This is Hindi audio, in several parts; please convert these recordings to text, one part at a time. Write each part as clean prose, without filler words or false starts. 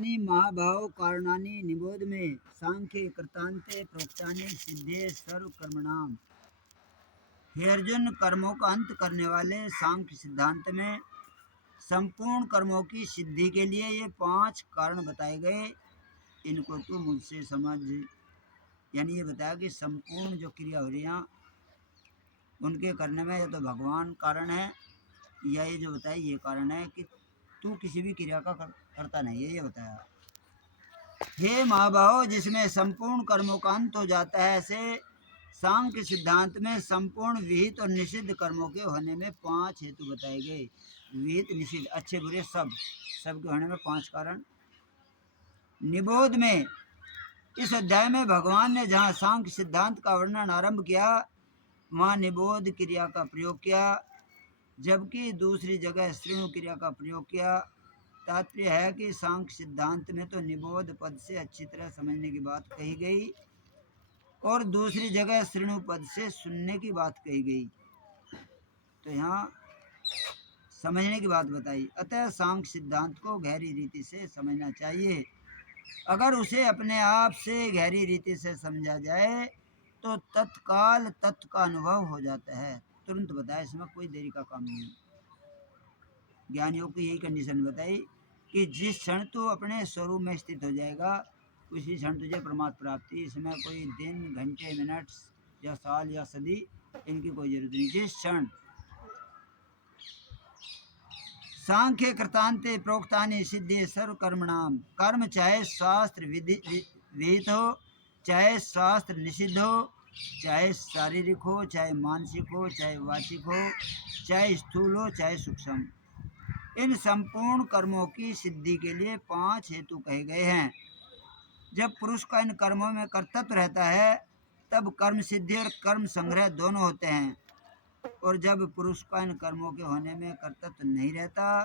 यानी महाभाव कारणानि निबोध में सांख्य कृतांते प्रोक्तानि सिद्धे सर्व कर्मणाम। हे अर्जुन, कर्मों का अंत करने वाले सांख्य सिद्धांत में संपूर्ण कर्मों की सिद्धि के लिए ये 5 कारण बताए गए, इनको तू मुझसे समझ। यानी ये बताया कि संपूर्ण जो क्रिया हो रही हैं उनके करने में या तो भगवान कारण है, या ये जो बताया ये कारण है कि तू किसी भी क्रिया का करता नहीं है, ये बताया। हे महाभाव, जिसमें संपूर्ण कर्मों का अंत हो जाता है, ऐसे सांख्य सिद्धांत में संपूर्ण विहित और निषिद्ध कर्मों के होने में 5 हेतु बताए गए। विहित निषिद्ध, अच्छे बुरे सब के होने में 5 कारण। निबोध में, इस अध्याय में भगवान ने जहाँ सांख्य सिद्धांत का वर्णन आरंभ किया वहाँ निबोध क्रिया का प्रयोग किया, जबकि दूसरी जगह श्रेणु क्रिया का प्रयोग किया। तात्पर्य है कि सांख्य सिद्धांत में तो निबोध पद से अच्छी तरह समझने की बात कही गई और दूसरी जगह श्रेणु पद से सुनने की बात कही गई, तो यहाँ समझने की बात बताई। अतः सांख्य सिद्धांत को गहरी रीति से समझना चाहिए। अगर उसे अपने आप से गहरी रीति से समझा जाए तो तत्काल तत्व का अनुभव हो जाता है। तुरंत बताया, इसमें कोई देरी का काम नहीं। ज्ञानियों की यही कंडीशन बताई कि जिस क्षण तू अपने स्वरूप में स्थित हो जाएगा उसी क्षण तुझे परमात्मा प्राप्ति। इसमें कोई दिन, घंटे, मिनट या साल या सदी, इनकी कोई जरूरत नहीं। जिस क्षण सांख्य कृतांते प्रोक्तानि सिद्धे सर्व कर्मणाम। कर्म चाहे शास्त्र विहित हो, चाहे शास्त्र निषिद्ध हो, चाहे शारीरिक हो, चाहे मानसिक हो, चाहे वाचिक हो, चाहे स्थूल हो, चाहे सूक्ष्म, इन संपूर्ण कर्मों की सिद्धि के लिए 5 हेतु कहे गए हैं। जब पुरुष का इन कर्मों में कर्तव्य रहता है तब कर्म सिद्धि और कर्म संग्रह दोनों होते हैं, और जब पुरुष का इन कर्मों के होने में कर्तव्य नहीं रहता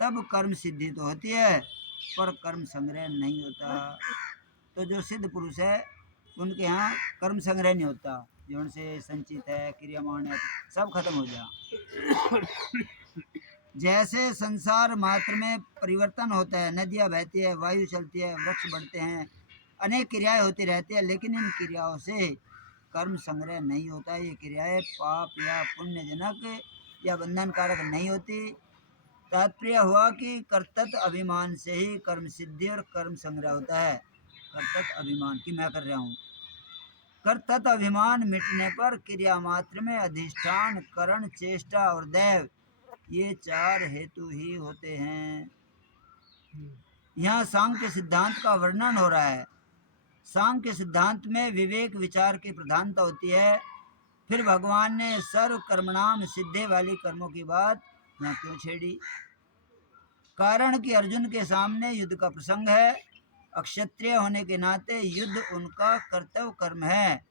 तब कर्म सिद्धि तो होती है पर कर्म संग्रह नहीं होता। तो जो सिद्ध पुरुष है उनके यहाँ कर्म संग्रह नहीं होता, जो उनसे संचित है, क्रियामान है, सब खत्म हो जाए। जैसे संसार मात्र में परिवर्तन होता है, नदियाँ बहती है, वायु चलती है, वृक्ष बढ़ते हैं, अनेक क्रियाएं होती रहती है, लेकिन इन क्रियाओं से कर्म संग्रह नहीं होता। ये क्रियाएं पाप या पुण्यजनक या बंधनकारक नहीं होती। तात्पर्य हुआ कि कर्तव्य अभिमान से ही कर्म सिद्धि और कर्म संग्रह होता है। कर्तव्य अभिमान कि मैं कर रहा हूँ, कर्तव्य अभिमान मिटने पर क्रिया मात्र में अधिष्ठान, करण, चेष्टा और दैव, ये 4 हेतु ही होते हैं। यहाँ सांख्य सिद्धांत का वर्णन हो रहा है। सांख्य सिद्धांत में विवेक विचार की प्रधानता होती है। फिर भगवान ने सर्व कर्मणाम सिद्धे वाली कर्मों की बात यहाँ क्यों छेड़ी? कारण कि अर्जुन के सामने युद्ध का प्रसंग है। अक्षत्रिय होने के नाते युद्ध उनका कर्तव्य कर्म है,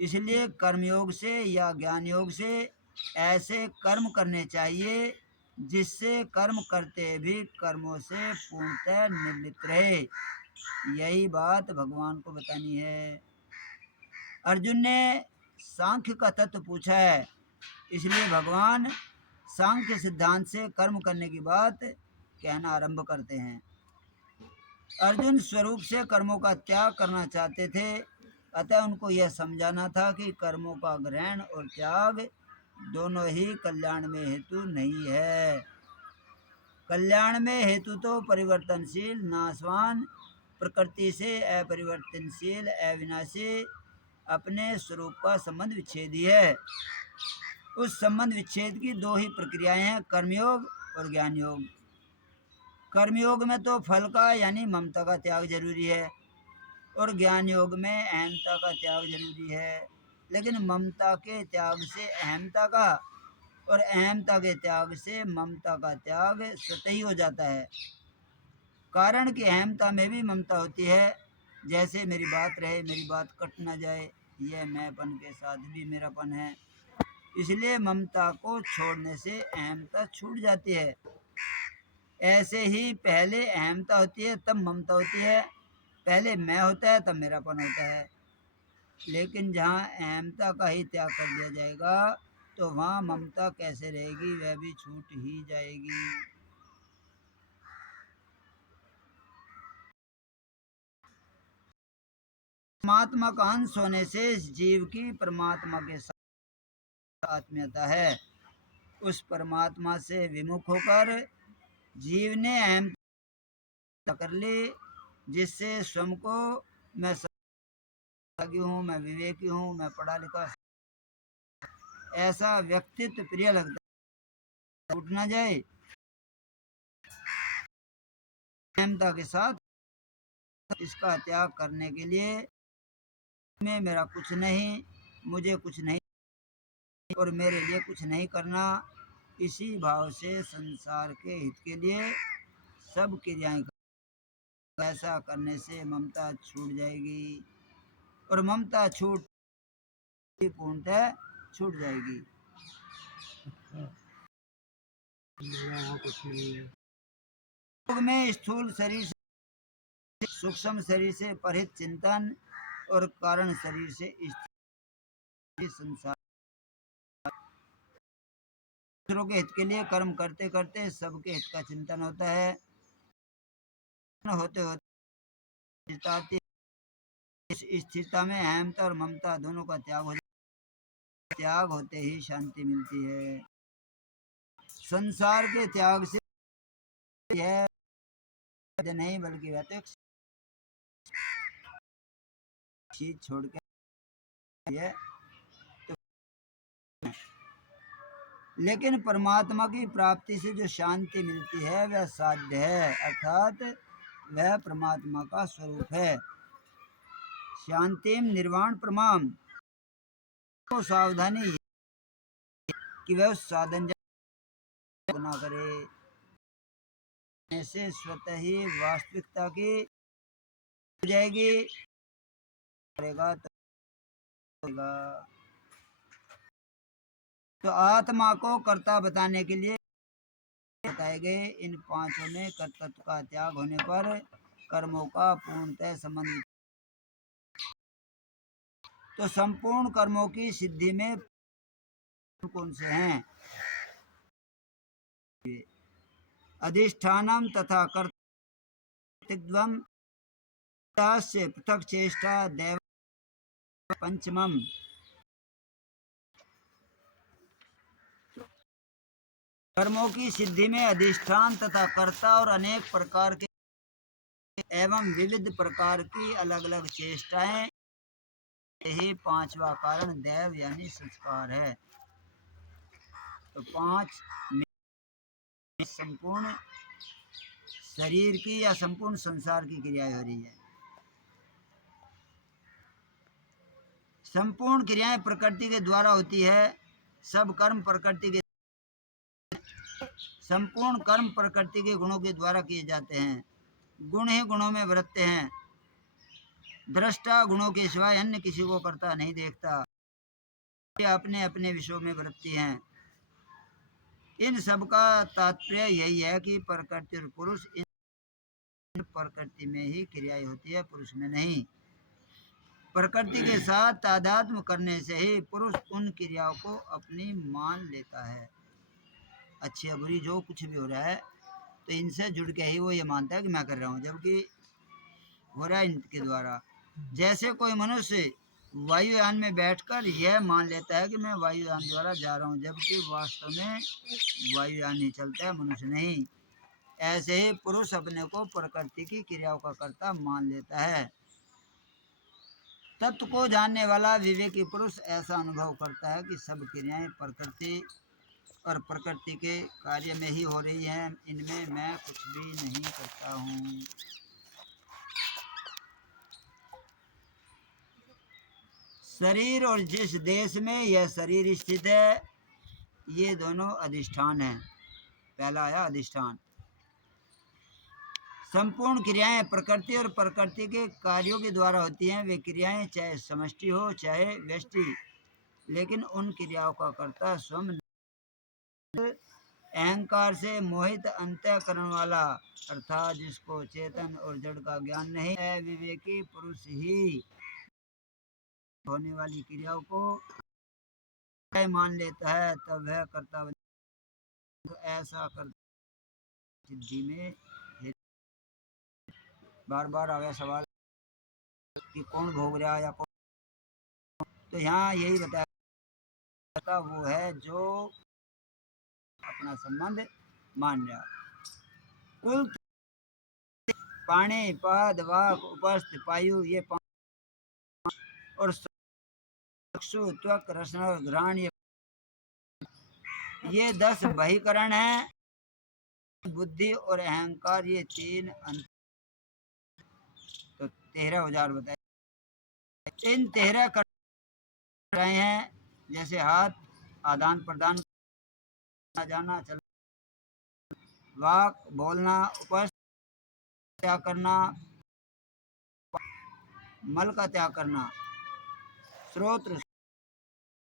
इसलिए कर्मयोग से या ज्ञान योग से ऐसे कर्म करने चाहिए जिससे कर्म करते भी कर्मों से पूर्णतः निर्लिप्त रहे। यही बात भगवान को बतानी है। अर्जुन ने सांख्य का तत्व पूछा है, इसलिए भगवान सांख्य सिद्धांत से कर्म करने की बात कहना आरंभ करते हैं। अर्जुन स्वरूप से कर्मों का त्याग करना चाहते थे, अतः उनको यह समझाना था कि कर्मों का ग्रहण और त्याग दोनों ही कल्याण में हेतु नहीं है। कल्याण में हेतु तो परिवर्तनशील, नाशवान, प्रकृति से अपरिवर्तनशील, अविनाशी अपने स्वरूप का संबंध विच्छेदी है। उस संबंध विच्छेद की 2 ही प्रक्रियाएं हैं, कर्मयोग और ज्ञान योग। कर्मयोग में तो फल का यानी ममता का त्याग जरूरी है और ज्ञान योग में अहमता का त्याग जरूरी है। लेकिन ममता के त्याग से अहमता का और अहमता के त्याग से ममता का त्याग स्वतः ही हो जाता है। कारण कि अहमता में भी ममता होती है, जैसे मेरी बात रहे, मेरी बात कट ना जाए, यह मैंपन के साथ भी मेरापन है। इसलिए ममता को छोड़ने से अहमता छूट जाती है। ऐसे ही पहले अहमता होती है तब ममता होती है, पहले मैं होता है तब मेरापन होता है। लेकिन जहाँ अहमता का ही त्याग कर दिया जाएगा तो वहाँ ममता कैसे रहेगी, वह भी छूट ही जाएगी। परमात्मा का अंश होने से जीव की परमात्मा के साथ आत्मीयता है। उस परमात्मा से विमुख होकर जीव ने अहमता कर ली, जिससे स्वयं को मैं सद्भागी हूँ, मैं विवेकी हूँ, मैं पढ़ा लिखा, ऐसा व्यक्तित्व प्रिय लगता है। उठ ना जाए अहमता के साथ, इसका त्याग करने के लिए में मेरा कुछ नहीं, मुझे कुछ नहीं और मेरे लिए कुछ नहीं करना, इसी भाव से संसार के हित के लिए सब क्रियाएं कर। ऐसा करने से ममता छूट जाएगी और ममता छूट पूर्णतः छूट जाएगी। योग में स्थूल शरीर से सूक्ष्म शरीर से परिहित चिंतन और कारण शरीर से स्थिर संसार, दूसरों के हित के लिए कर्म करते करते सबके हित का चिंतन होता है। होते होते इस स्थिरता में अहमता और ममता दोनों का त्याग होते ही शांति मिलती है। संसार के त्याग से यह नहीं बल्कि वैतक चीज छोड़ के है। लेकिन परमात्मा की प्राप्ति से जो शांति मिलती है वह साध्य है, अर्थात वह परमात्मा का स्वरूप है। शांतिम निर्वाण प्रमाम को सावधानी कि वह उस साधन ना करे, ऐसे स्वतः ही वास्तविकता की हो जाएगी, करेगा तो आत्मा को कर्ता बताने के लिए बताए गए इन पांचों में कर्तृत्व का त्याग होने पर कर्मों का पूर्णतः संबंध। तो संपूर्ण कर्मों की सिद्धि में कौन से हैं? अधिष्ठानम तथा कर्तृत्वम से पृथक चेष्टा देव पंचमम। कर्मों की सिद्धि में अधिष्ठान तथा कर्ता और अनेक प्रकार के एवं विविध प्रकार की अलग अलग चेष्टाएं, यही पांचवा कारण देव यानी संस्कार है। तो पांच संपूर्ण शरीर की या संपूर्ण संसार की क्रियाएं हो रही है। संपूर्ण क्रियाएं प्रकृति के द्वारा होती है। सब कर्म प्रकृति के, संपूर्ण कर्म प्रकृति के गुणों के द्वारा किए जाते हैं। गुण ही गुणों में बरतते हैं। दृष्टा गुणों के सिवाय अन्य किसी को करता नहीं देखता, अपने अपने विषयों में बरतती हैं। इन सब का तात्पर्य यही है कि प्रकृति और पुरुष, इन प्रकृति में ही क्रियाएं होती है, पुरुष में नहीं। प्रकृति के साथ तादात्म्य करने से ही पुरुष उन क्रियाओं को अपनी मान लेता है। अच्छी या बुरी जो कुछ भी हो रहा है तो इनसे जुड़ के ही वो ये मानता है कि मैं कर रहा हूँ, जबकि हो रहा है इनके द्वारा। जैसे कोई मनुष्य वायुयान में बैठकर यह मान लेता है कि मैं वायुयान द्वारा जा रहा हूँ, जबकि वास्तव में वायुयान ही चलता है, मनुष्य नहीं। ऐसे ही पुरुष अपने को प्रकृति की क्रियाओं का कर्ता मान लेता है। तत्व को जानने वाला विवेकी पुरुष ऐसा अनुभव करता है कि सब क्रियाएं प्रकृति और प्रकृति के कार्य में ही हो रही हैं, इनमें मैं कुछ भी नहीं करता हूँ। शरीर और जिस देश में यह शरीर स्थित है, ये दोनों अधिष्ठान हैं। पहला आया अधिष्ठान। संपूर्ण क्रियाएं प्रकृति और प्रकृति के कार्यों के द्वारा होती हैं। वे क्रियाएं चाहे समष्टि हो चाहे व्यष्टि, लेकिन उन क्रियाओं का कर्ता स्वयं अहंकार से मोहित अंतःकरण वाला, अर्थात जिसको चेतन और जड़ का ज्ञान नहीं है, विवेकी पुरुष ही होने वाली क्रियाओं को मान लेता है, तब वह कर्ता बन। तो ऐसा कर सिद्धि में बार बार आया सवाल कि कौन भोग रहा या कौन, तो यहाँ यही बताया वो है जो अपना संबंध मान रहा। कुल पाणी पद वाक उपस्थ पायु ये और चक्षु त्वक रसन और घ्राण ये 10 बहिकरण हैं। बुद्धि और अहंकार ये 3 तो 13,000 बताए। इन 13 कर रहे हैं, जैसे हाथ आदान प्रदान जाना चल, वाक बोलना, उपस्थ त्याग करना, मल का त्याग करना, श्रोत्र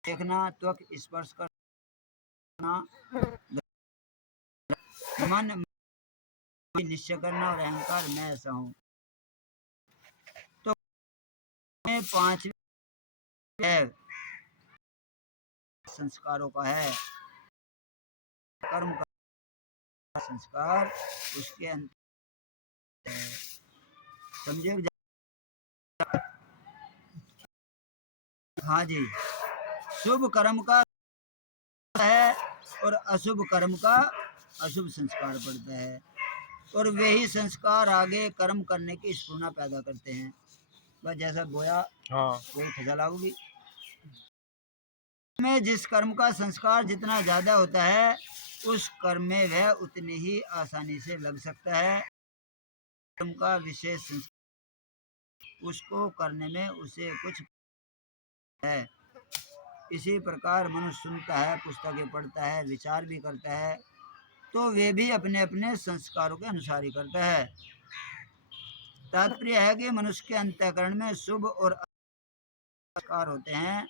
देखना, त्वक स्पर्श करना, मन निश्चय करना और अहंकार मैं ऐसा हूँ। तो मैं 5 संस्कारों का है, कर्म का संस्कार उसके अंत समझे। हाँ जी, शुभ कर्म का है और अशुभ कर्म का अशुभ संस्कार पड़ता है, और वे ही संस्कार आगे कर्म करने की स्फूर्णा पैदा करते हैं। बस जैसा बोया वही फसल होगी। में जिस कर्म का संस्कार जितना ज्यादा होता है, उस कर्म में वह उतनी ही आसानी से लग सकता है। कर्म का विशेष संस्कार उसको करने में उसे कुछ है। इसी प्रकार मनुष्य सुनता है, पुस्तकें पढ़ता है, विचार भी करता है, तो वे भी अपने अपने संस्कारों के अनुसार ही करता है। तात्पर्य है कि मनुष्य के अंतःकरण में शुभ और संस्कार होते हैं,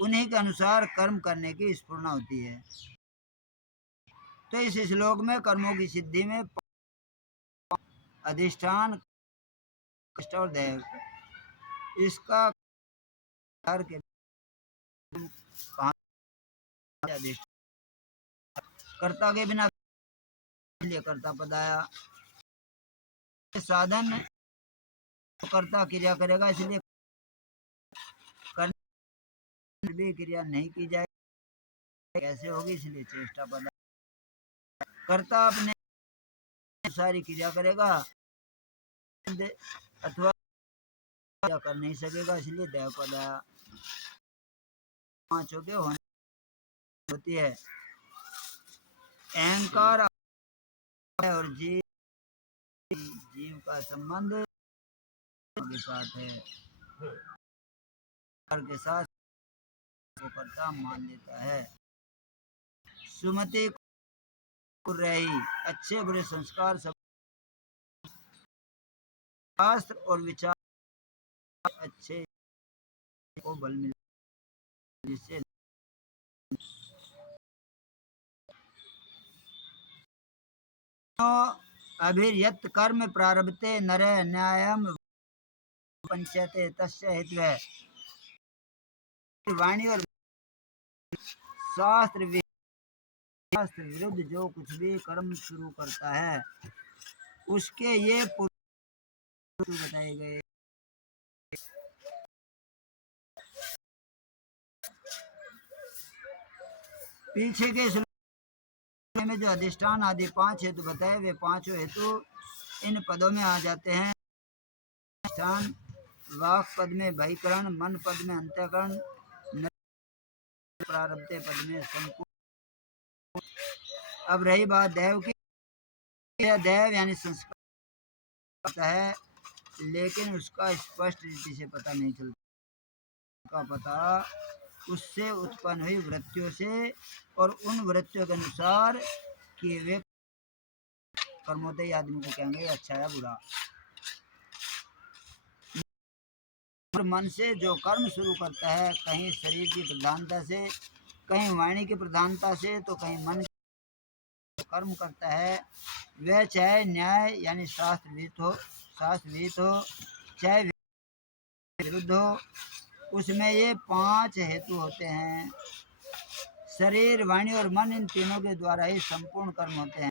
उन्हीं के अनुसार कर्म करने की स्फूर्णा होती है। तो इस श्लोक में कर्मों की सिद्धि में अधिष्ठान, कष्ट और दैव, इसका के कर्ता के बिना इसलिए कर्ता पद आया। साधन कर्ता क्रिया करेगा, इसलिए करने भी क्रिया नहीं की जाए कैसे होगी, इसलिए चेष्टा पद। कर्ता अपने सारी क्रिया करेगा अथवा क्रिया कर नहीं सकेगा, इसलिए दैव पद आया। पांचों के होने होती है। अहंकार और जीव का संबंध के साथ है, के साथ को कर्ता मान लेता है। सुमति रही अच्छे बुरे संस्कार सब शास्त्र और विचार अच्छे को बल मिला, जिससे अभिर्यत कर्म प्रारभते नर न्यायम पंचते तस्य हेतु वाणी और शास्त्र विरुद्ध जो कुछ भी कर्म शुरू करता है, उसके ये पूर्व बताए गए। पीछे के में जो अधिष्ठान आदि 5 हेतु बताए, वे 5 हेतु इन पदों में आ जाते हैं। अधिष्ठान वाक पद में बहिकरण, मन पद में अंतःकरण, प्रारब्धे पद में संपूर्ण। अब रही बात दैव की, दैव यानी संस्कार है, लेकिन उसका स्पष्ट रीति से पता नहीं चलता। का पता उससे उत्पन्न हुई वृत्तियों से और उन वृत्तियों के अनुसार किए हुए कर्मोदय आदमी को कहेंगे अच्छा या बुरा। और मन से जो कर्म शुरू करता है, कहीं शरीर की प्रधानता से, कहीं वाणी की प्रधानता से, तो कहीं मन कर्म करता है, वह चाहे न्याय यानी शास्त्र विहित हो, चाहे विरुद्ध हो, उसमें ये 5 हेतु होते हैं। शरीर, वाणी और मन, इन तीनों के द्वारा ही संपूर्ण कर्म होते हैं।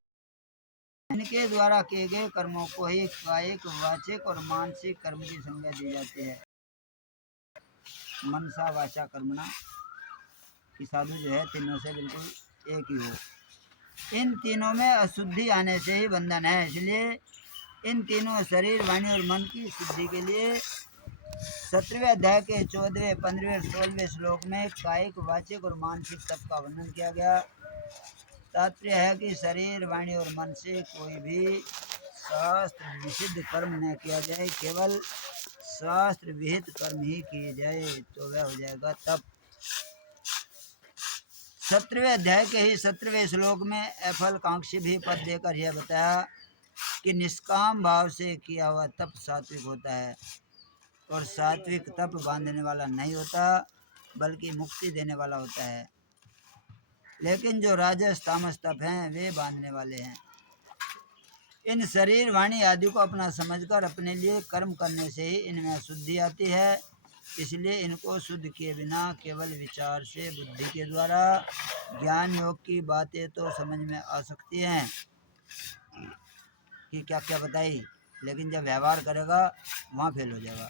इनके द्वारा किए गए कर्मों को ही कायिक, वाचिक और मानसिक कर्म की संज्ञा दी जाती है। मनसा वाचा कर्मणा कि साधु जो है तीनों से बिल्कुल एक ही हो। इन तीनों में अशुद्धि आने से ही बंधन है, इसलिए इन तीनों शरीर, वाणी और मन की शुद्धि के लिए 17वें अध्याय के 14वें, 15वें और 16वें श्लोक में कायिक, वाचिक और मानसिक तप का वर्णन किया गया। तात्पर्य है कि शरीर, वाणी और मन से कोई भी शास्त्र निषिद्ध कर्म न किया जाए, केवल शास्त्र विहित कर्म ही किए जाए तो वह हो जाएगा तप। 17वें अध्याय के ही 17वें श्लोक में एफल कांक्षी भी पद देकर यह बताया कि निष्काम भाव से किया हुआ तप सात्विक होता है और सात्विक तप बांधने वाला नहीं होता बल्कि मुक्ति देने वाला होता है। लेकिन जो राजस तामस तप हैं वे बांधने वाले हैं। इन शरीर, वाणी आदि को अपना समझकर अपने लिए कर्म करने से ही इनमें अशुद्धि आती है। इसलिए इनको शुद्ध किए बिना केवल विचार से बुद्धि के द्वारा ज्ञान योग की बातें तो समझ में आ सकती हैं कि क्या क्या बताई, लेकिन जब व्यवहार करेगा वहाँ फेल हो जाएगा।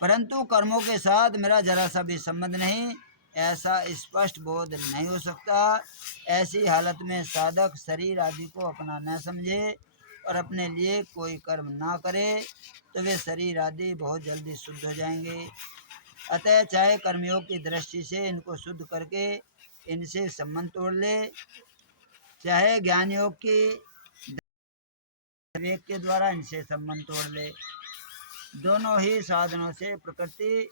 परंतु कर्मों के साथ मेरा जरा सा भी संबंध नहीं, ऐसा स्पष्ट बोध नहीं हो सकता। ऐसी हालत में साधक शरीर आदि को अपना न समझे और अपने लिए कोई कर्म ना करे तो वे शरीर आदि बहुत जल्दी शुद्ध हो जाएंगे। अतः चाहे कर्मयोग की दृष्टि से इनको शुद्ध करके इनसे संबंध तोड़ ले, चाहे ज्ञान योग की विवेक के द्वारा इनसे संबंध तोड़ ले, दोनों ही साधनों से प्रकृति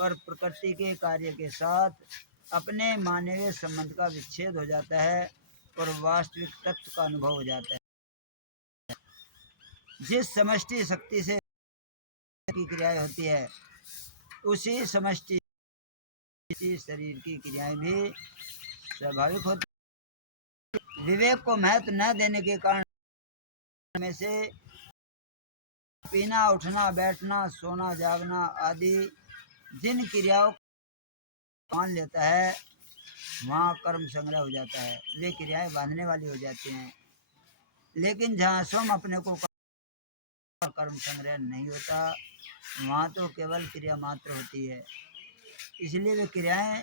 और प्रकृति के कार्य के साथ अपने मानवीय संबंध का विच्छेद हो जाता है और वास्तविक तत्व का अनुभव हो जाता है। जिस समष्टि शक्ति से की क्रियाएं होती है उसी समष्टि शरीर की क्रियाएं भी स्वाभाविक होती है। विवेक को महत्व न देने के कारण में से पीना, उठना, बैठना, सोना, जागना आदि जिन क्रियाओं मान लेता है वहाँ कर्म संग्रह हो जाता है, वे क्रियाएं बांधने वाली हो जाती हैं। लेकिन जहाँ स्वयं अपने को कर्म संग्रह नहीं होता वहाँ तो केवल क्रिया मात्र होती है, इसलिए वे क्रियाएं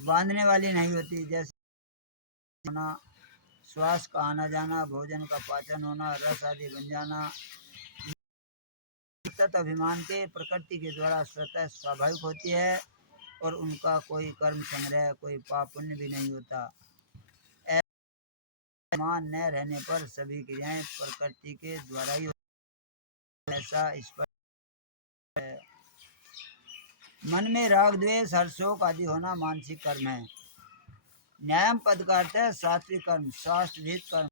बांधने वाली नहीं होती। जैसे होना, श्वास का आना जाना, भोजन का पाचन होना, रस आदि बन जाना, तत् अभिमान के प्रकृति के द्वारा स्वतः स्वाभाविक होती है और उनका कोई कर्म संग्रह, कोई पाप पुण्य भी नहीं होता। अभिमान न रहने पर सभी क्रियाएं प्रकृति के द्वारा ही होती है, ऐसा स्पष्ट है। मन में राग, द्वेष, हर्षोक आदि होना मानसिक कर्म है। न्यायम पद का अर्थ है सात्विक कर्म, शास्त्र विहित कर्म।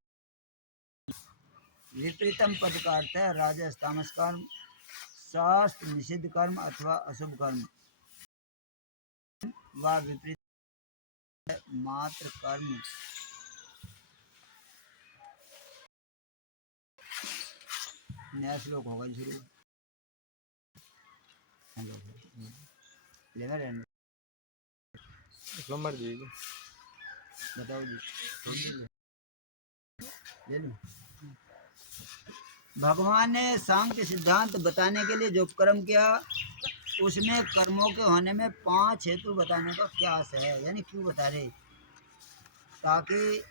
विपरीतम पद का अर्थ है राजस तामस कर्म, शास्त्र निषिद्ध कर्म अथवा अशुभ कर्म व विपरीत मात्र कर्म। नया श्लोक होगा शुरू। बताओ जी, ले लो। भगवान ने सांख्य सिद्धांत बताने के लिए जो कर्म किया उसमें कर्मों के होने में 5 हेतु बताने का क्या आशय है, यानी क्यों बता रहे, ताकि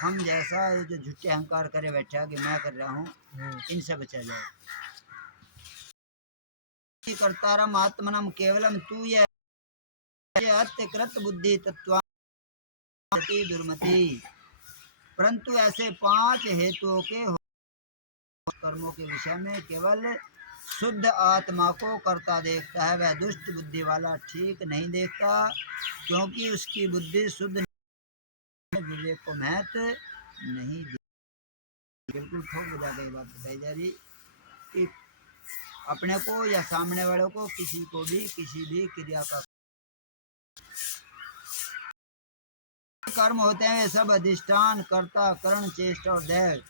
हम जैसा ये जो झूठे अहंकार करे बैठा कि मैं कर रहा हूँ इनसे बचा जाए। कर्तारम आत्मनम केवलम तू ये अत्यकृत बुद्धि तत्वाति दुर्मति। परंतु ऐसे 5 हेतुओं के कर्मों के विषय में केवल शुद्ध आत्मा को करता देखता है, वह दुष्ट बुद्धि वाला ठीक नहीं देखता, क्योंकि उसकी बुद्धि शुद्ध विवेक को महत्व नहीं दी। बिल्कुल ठोक बजा के बात बताई जा रही कि अपने को या सामने वालों को किसी को भी किसी भी क्रिया का कर्म होते हैं वे सब अधिष्ठान, कर्ता, करण, चेष्टा और दैव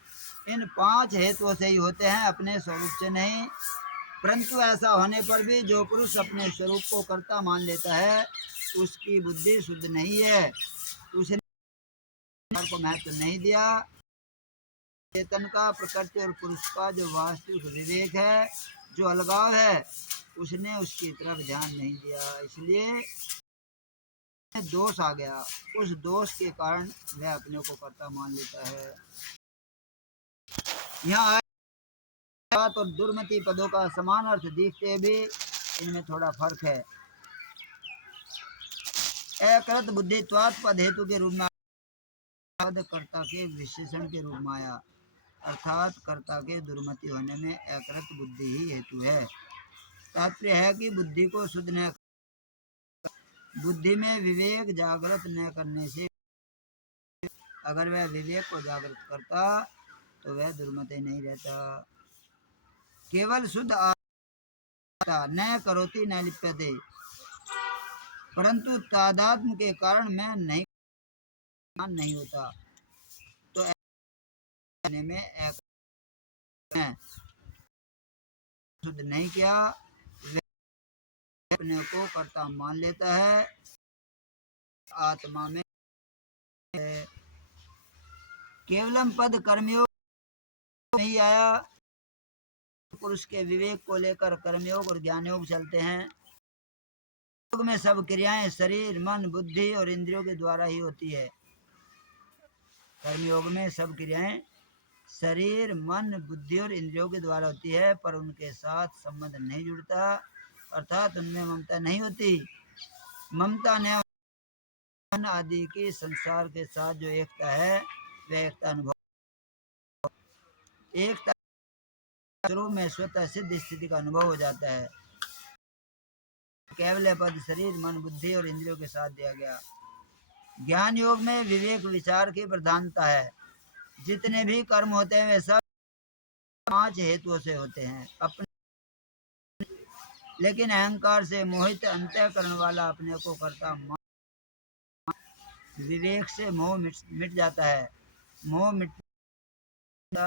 इन 5 हेतुओं से ही होते हैं, अपने स्वरूप से नहीं। परंतु ऐसा होने पर भी जो पुरुष अपने स्वरूप को कर्ता मान लेता है उसकी बुद्धि शुद्ध नहीं है, उसने को महत्व नहीं दिया। चेतन का प्रकृति और पुरुष का जो वास्तविक विवेक है, जो अलगाव है, उसने उसकी तरफ ध्यान नहीं दिया, इसलिए दोष आ गया। उस दोष के कारण वह अपने को कर्ता मान लेता है। यहाँ और दुर्मति पदों का समान अर्थ दिखते भी इनमें थोड़ा फर्क है। अकृत बुद्धित्वात् पद हेतु के रूप में कर्ता के विशेषण के रूप में आया, अर्थात कर्ता के दुर्मति होने में अकृत बुद्धि ही हेतु है। तात्पर्य है कि बुद्धि को शुद्ध न, बुद्धि में विवेक जागृत न करने से, अगर वह विवेक को जागृत करता तो वह दुर्मति नहीं रहता। केवल शुद्ध आत्मा न करोति न लिप्यते, परंतु तादात्म्य के कारण मैं नहीं होता, तो में शुद्ध नहीं किया, अपने को कर्ता मान लेता है। आत्मा में केवलम पद कर्मयोग नहीं आया, पुरुष के विवेक को लेकर कर्मयोग और ज्ञान योग चलते हैं। योग में सब क्रियाएं शरीर मन बुद्धि और इंद्रियों के द्वारा ही होती है। कर्मयोग में सब क्रियाएं शरीर मन बुद्धि और इंद्रियों के द्वारा होती है, पर उनके साथ संबंध नहीं जुड़ता, अर्थात उनमें ममता नहीं होती। ममता ने मन आदि की संसार के साथ जो एकता है, वह एकता अनुभव, एकता स्वरूप में स्वतः सिद्ध स्थिति का अनुभव हो जाता है। केवल पद शरीर मन बुद्धि और इंद्रियों के साथ दिया गया। ज्ञान योग में विवेक विचार की प्रधानता है। जितने भी कर्म होते हैं वे सब 5 हेतुओं से होते हैं। अपने लेकिन अहंकार से मोहित अंतःकरण वाला अपने को कर्ता मान, विवेक से मोह मिट जाता है। मोह मिटता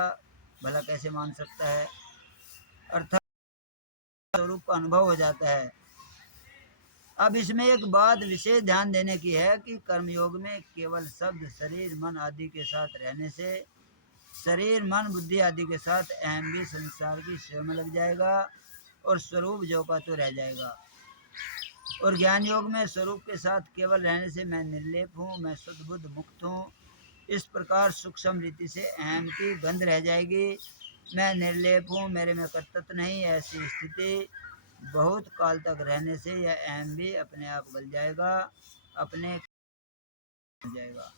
भला कैसे मान सकता है, अर्थात स्वरूप का अनुभव हो जाता है। अब इसमें एक बात विशेष ध्यान देने की है कि कर्मयोग में केवल शब्द शरीर मन आदि के साथ रहने से शरीर मन बुद्धि आदि के साथ अहम भी संसार की सेवा में लग जाएगा और स्वरूप जो का तो रह जाएगा। और ज्ञान योग में स्वरूप के साथ केवल रहने से मैं निर्लेप हूँ, मैं शुद्ध बुद्ध मुक्त हूँ, इस प्रकार सूक्ष्म रीति से अहम की गंध रह जाएगी। मैं निर्लेप हूँ, मेरे में कर्तव्य नहीं, ऐसी स्थिति बहुत काल तक रहने से यह अहम भी अपने आप गल जाएगा, अपने जाएगा।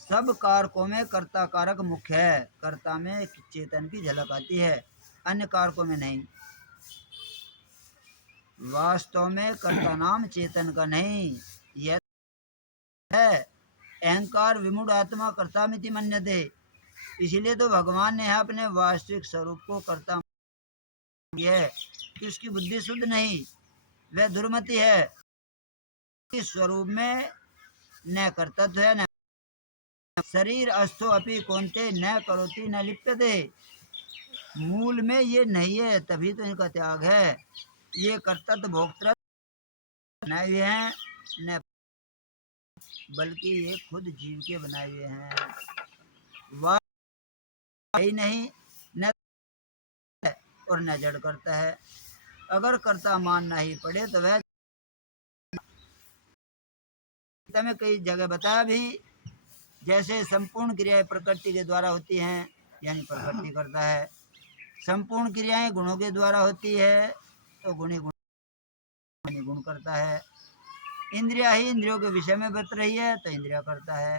सब कारकों में कर्ता कारक मुख्य है। कर्ता में चेतन की झलक आती है, अन्य कारकों में नहीं। वास्तव में कर्ता नाम चेतन का नहीं, यह है अहंकार विमूढ़ आत्मा कर्ता मिति मन्यते। इसलिए तो भगवान ने अपने वास्तविक स्वरूप को कर्ता है कि उसकी बुद्धि शुद्ध नहीं, वह दुर्मति है। इस स्वरूप में न कर्तव्य है न शरीर अस्थो अपि कौन्ते न करोति न लिप्यते। मूल में ये नहीं है, तभी तो इनका त्याग है। ये कर्तव्य भोक्तृत्व बनाए हुए हैं, न बल्कि ये खुद जीव के बनाए हुए हैं। वह ही नहीं न और न जड़ करता है। अगर कर्ता मानना ही पड़े तो वह में कई जगह बताया भी, जैसे संपूर्ण क्रियाएं प्रकृति के द्वारा होती हैं, यानी प्रकृति करता है। संपूर्ण क्रियाएं गुणों के द्वारा होती है, तो गुणी गुण करता है। इंद्रिया ही इंद्रियों के विषय में बत रही है, तो इंद्रिया करता है।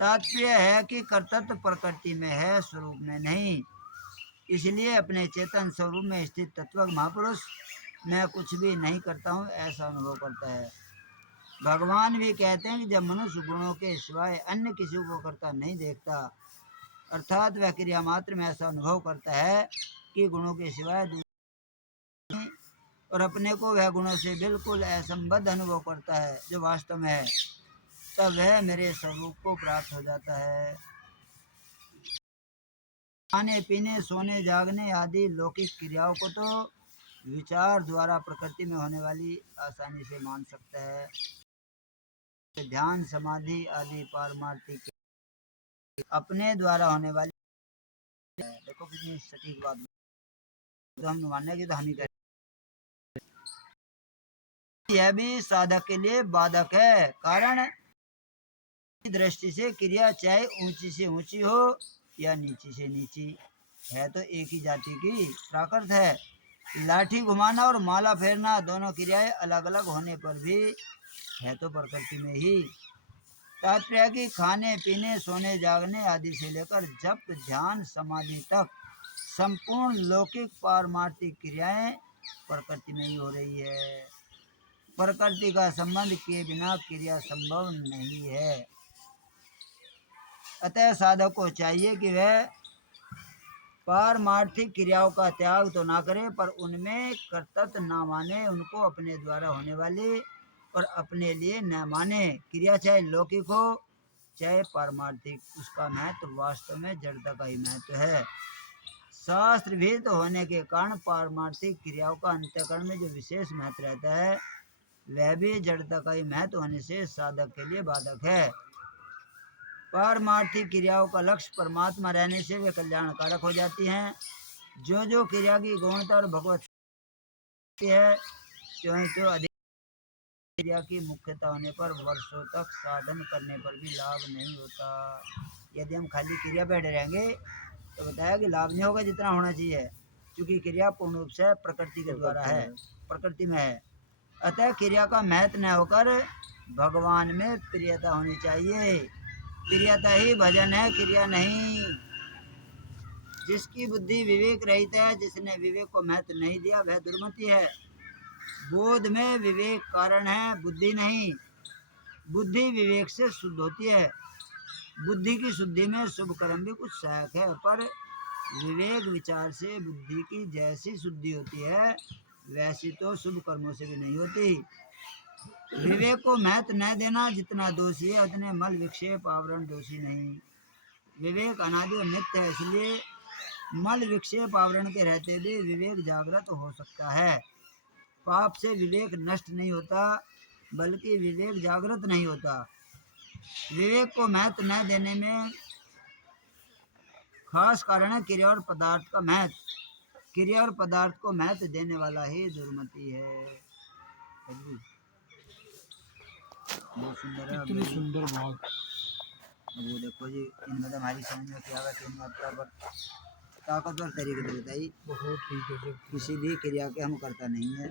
तात्पर्य है कि कर्तव्य प्रकृति में है, स्वरूप में नहीं। इसलिए अपने चेतन स्वरूप में स्थित तत्व महापुरुष मैं कुछ भी नहीं करता हूँ, ऐसा अनुभव करता है। भगवान भी कहते हैं कि जब मनुष्य गुणों के सिवाय अन्य किसी को करता नहीं देखता, अर्थात वह क्रिया मात्र में ऐसा अनुभव करता है कि गुणों के सिवाय और अपने को वह गुणों से बिल्कुल असंबद्ध अनुभव करता है जो वास्तव में है, तब वह मेरे स्वरूप को प्राप्त हो जाता है। खाने पीने सोने जागने आदि लौकिक क्रियाओं को तो विचार द्वारा प्रकृति में होने वाली आसानी से मान सकता है। ध्यान समाधि आदि पारमार्थिक अपने द्वारा होने वाली है। देखो कितनी सटीक बात, तो हम मानने की तो हम ही करें। यह भी साधक के लिए बाधक है, कारण की दृष्टि से क्रिया चाहे ऊंची से ऊंची हो या नीची से नीची, है तो एक ही जाति की प्राकृत है। लाठी घुमाना और माला फेरना दोनों क्रियाएं अलग अलग होने पर भी है तो प्रकृति में ही। तात्पर्य की खाने पीने सोने जागने आदि से लेकर जप ध्यान समाधि तक संपूर्ण लौकिक पारमार्थिक क्रियाएं प्रकृति में ही हो रही है। प्रकृति का संबंध किए बिना क्रिया संभव नहीं है। अतः साधक को चाहिए कि वह पारमार्थिक क्रियाओं का त्याग तो ना करे, पर उनमें कर्तव्य न माने, उनको अपने द्वारा होने वाली और अपने लिए न माने। क्रिया चाहे लौकिक हो चाहे पारमार्थिक, उसका महत्व वास्तव में जड़ता का ही महत्व है। शास्त्र विहित होने के कारण पारमार्थिक क्रियाओं का अंतःकरण में जो विशेष महत्व रहता है, वह भी जड़ता का ही महत्व होने से साधक के लिए बाधक है। पारमार्थिक क्रियाओं का लक्ष्य परमात्मा रहने से वे कल्याणकारक हो जाती हैं। जो क्रिया की गौणता और भगवत है, त्यों अधिक क्रिया की मुख्यता होने पर वर्षों तक साधन करने पर भी लाभ नहीं होता। यदि हम खाली क्रिया पे रहेंगे तो बताया कि लाभ नहीं होगा जितना होना चाहिए, क्योंकि क्रिया पूर्ण रूप से प्रकृति के द्वारा है, प्रकृति में है। अतः क्रिया का महत्व न होकर भगवान में प्रियता होनी चाहिए। प्रियता ही भजन है, क्रिया नहीं। जिसकी बुद्धि विवेक रहित है, जिसने विवेक को महत्व नहीं दिया, वह दुर्मति है। बोध में विवेक कारण है, बुद्धि नहीं। बुद्धि विवेक से शुद्ध होती है। बुद्धि की शुद्धि में शुभ कर्म भी कुछ सहायक है, पर विवेक विचार से बुद्धि की जैसी शुद्धि होती है, वैसी तो शुभ कर्मों से भी नहीं होती। विवेक को महत्व न देना जितना दोषी है, उतने मल विक्षेप आवरण दोषी नहीं। विवेक अनादि और नित्य है, इसलिए मल विक्षेप आवरण के रहते भी विवेक जागृत हो सकता है। पाप से विवेक नष्ट नहीं होता, बल्कि विवेक जागृत नहीं होता। विवेक को महत्व न देने में खास कारण है क्रिया और पदार्थ का महत्व। क्रिया और पदार्थ को महत्व देने वाला ही दुर्मति है। बहुत सुंदर है, इतनी सुंदर बात। वो देखो जी, इनमें तो हमारी समझ में क्या है, ताकतवर तरीके से बताई। बहुत ही गजब। किसी भी क्रिया के हम करता नहीं है।